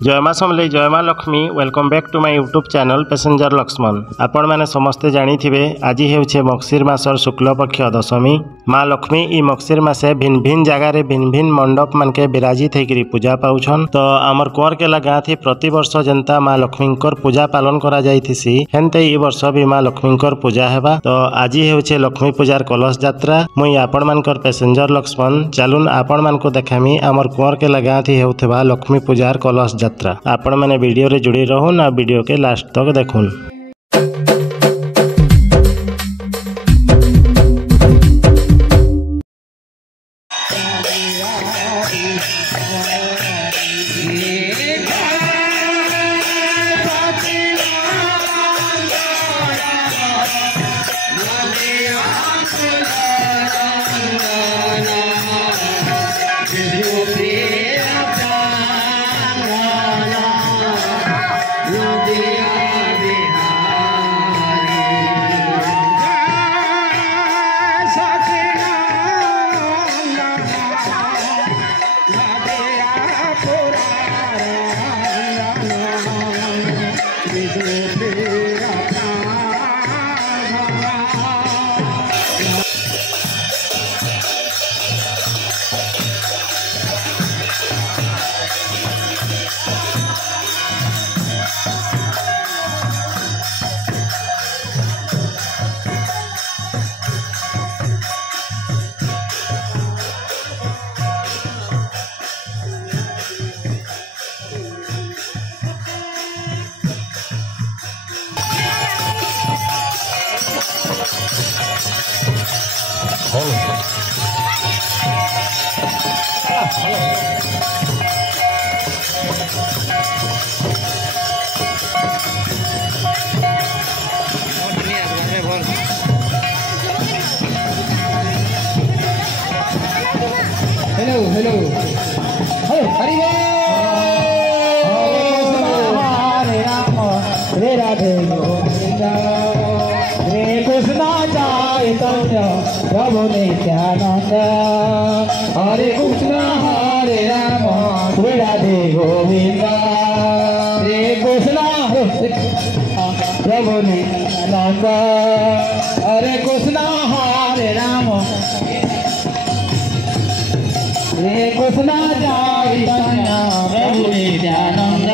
जय माँ समलेई जय माँ लक्ष्मी वेलकम बैक टू माय यूट्यूब चैनल पैसेंजर लक्ष्मण। आपण मैंने समस्ते जानिथिबे आज हेउछे मगशिर मासर शुक्ल पक्ष दशमी। माँ लक्ष्मी ई मगशिर मासे भिन्न भिन्न जगार भिन्न भिन्न मंडप मानके विराजित होकर पूजा पाउछन। तो आमर कोरकेला गाँ थी प्रति वर्ष जनता माँ लक्ष्मींकर पूजा पालन करा जायथिसी हेनते ई वर्ष भी माँ लक्ष्मींकर पूजा हेबा। तो आज हेउछे लक्ष्मी पूजार कलश यात्रा। मुई आपण मानकर पैसेंजर लक्ष्मण चलून आपण मानको देखामी आमर कोरकेला गाँ थी हेउथबा लक्ष्मी पूजार कलश यात्रा। आपण मैंने वीडियो रे जुड़ी रहून आ वीडियो के लास्ट तक देखून। हेलो हरि हरे राम हरे राधे गोविंद हरे कृष्ण चैतन्य प्रभु नित्यानंद हरे कृष्ण हरे राम हरे राधे गोविंद हरे कृष्ण प्रभु नित्यानंद हरे कृष्ण हरे राम हरे कृष्ण चैतन्य प्रभु नित्यानंद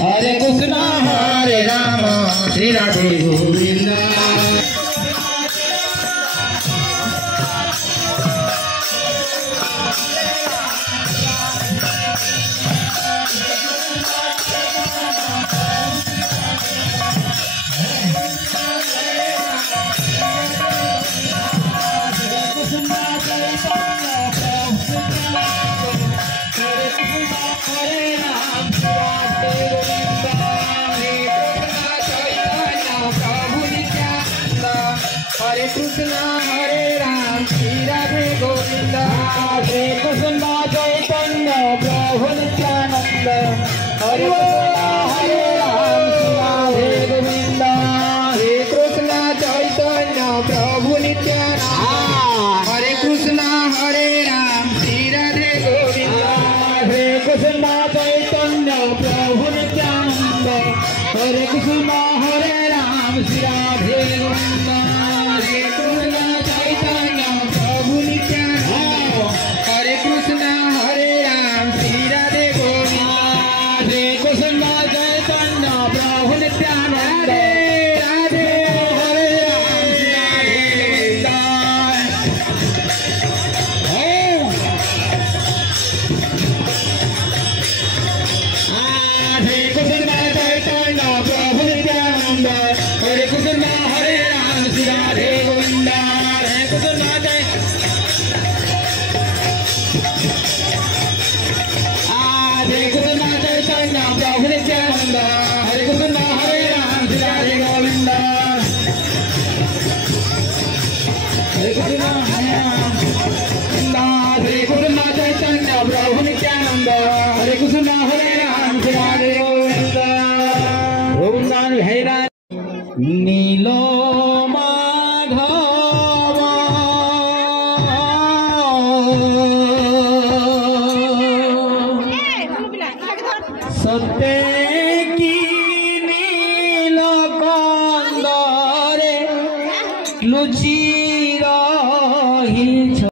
हरे कृष्ण हरे राम श्री राधे गोविंद। हरे कृष्ण हरे राम श्री राधे गोविंद हरे कृष्ण चैतन्य प्रभु नित्यानंद हरे हरे राम श्री राधे गोविंद हरे कृष्ण चैतन्य प्रभु नित्यानंद हरे कृष्ण हरे राम श्री राधे गोविंद हरे कृष्ण चैतन्य प्रभु नित्यानंद हरे कृष्ण हरे राम श्री राधे गोविंद हरे कृष्ण चैतन्य प्रभु नित्यानंद हरे कृष्ण हरे राम श्री राधे गोविंद हरे कृष्ण चैतन्य प्रभु नित्यानंद राधे हरे राम श्री राधे गोविंद हरे कृष्ण चैतन्य प्रभु नित्यानंद हरे कृष्ण हरे राम श्री राधे गोविंद हरे कृष्ण हरे राम हरे कृष्ण चैतन्य प्रभु नित्यानंद हरे कृष्ण हरे राम श्री राधे गोविंद गोविंद हरे नीलो माधव सत्य की नील कंदरे लुचि रहिछ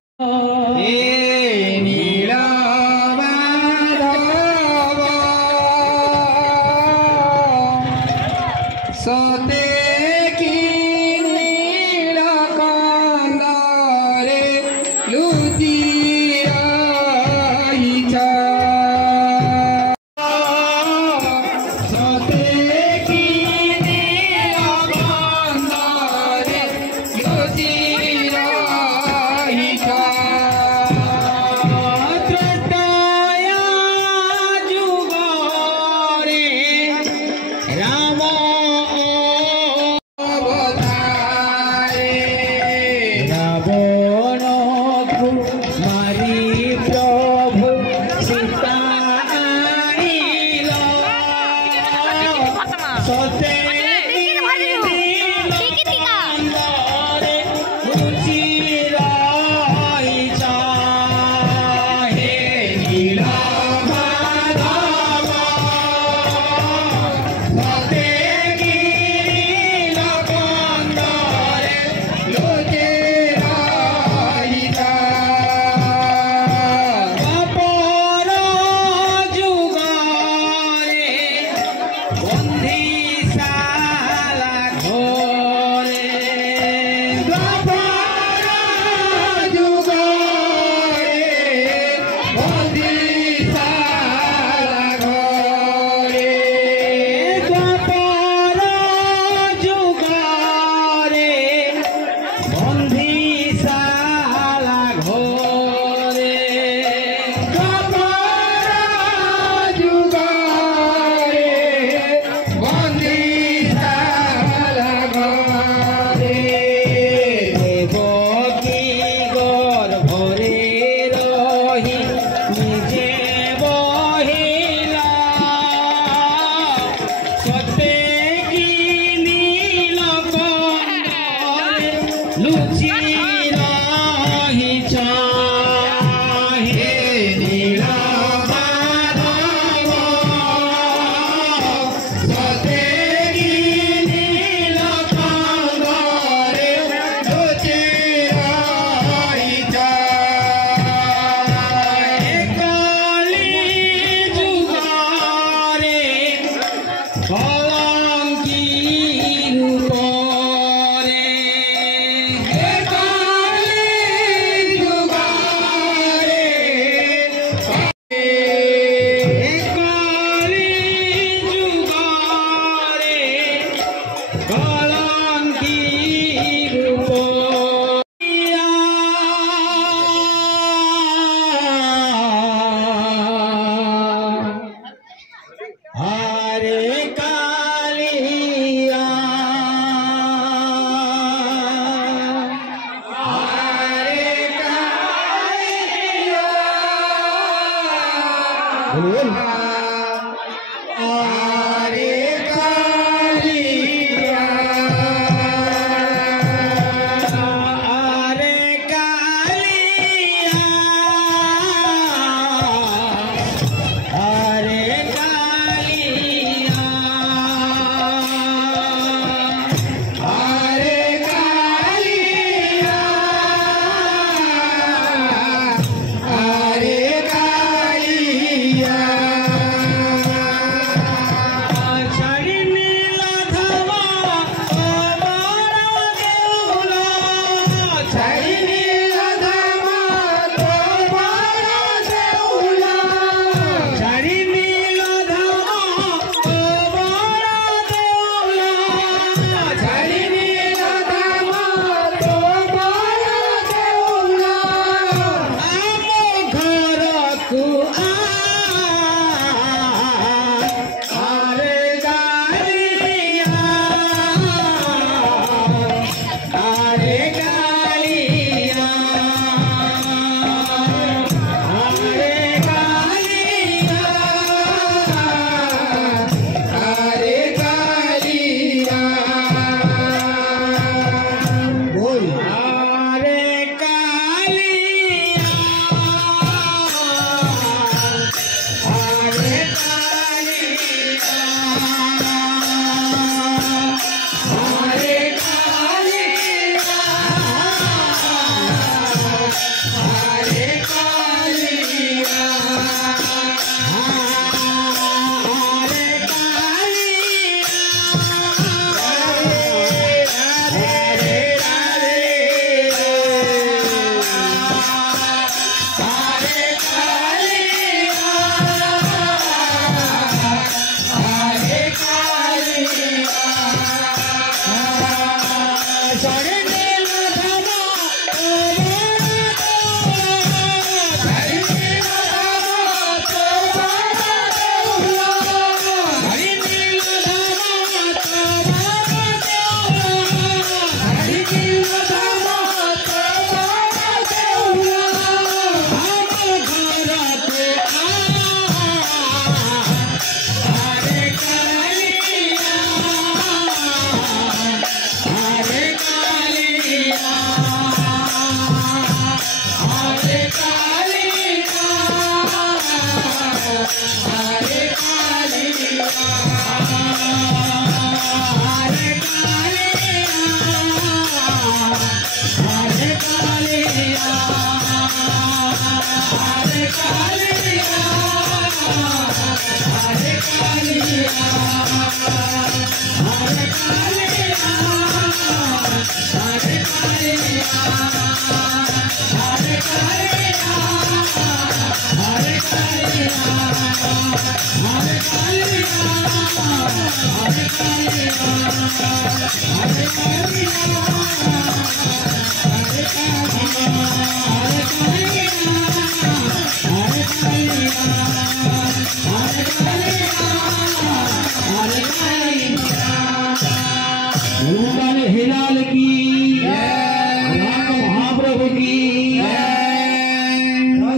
हिलाल की राम महाप्रभु की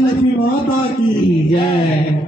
लक्ष्मी माता की जय।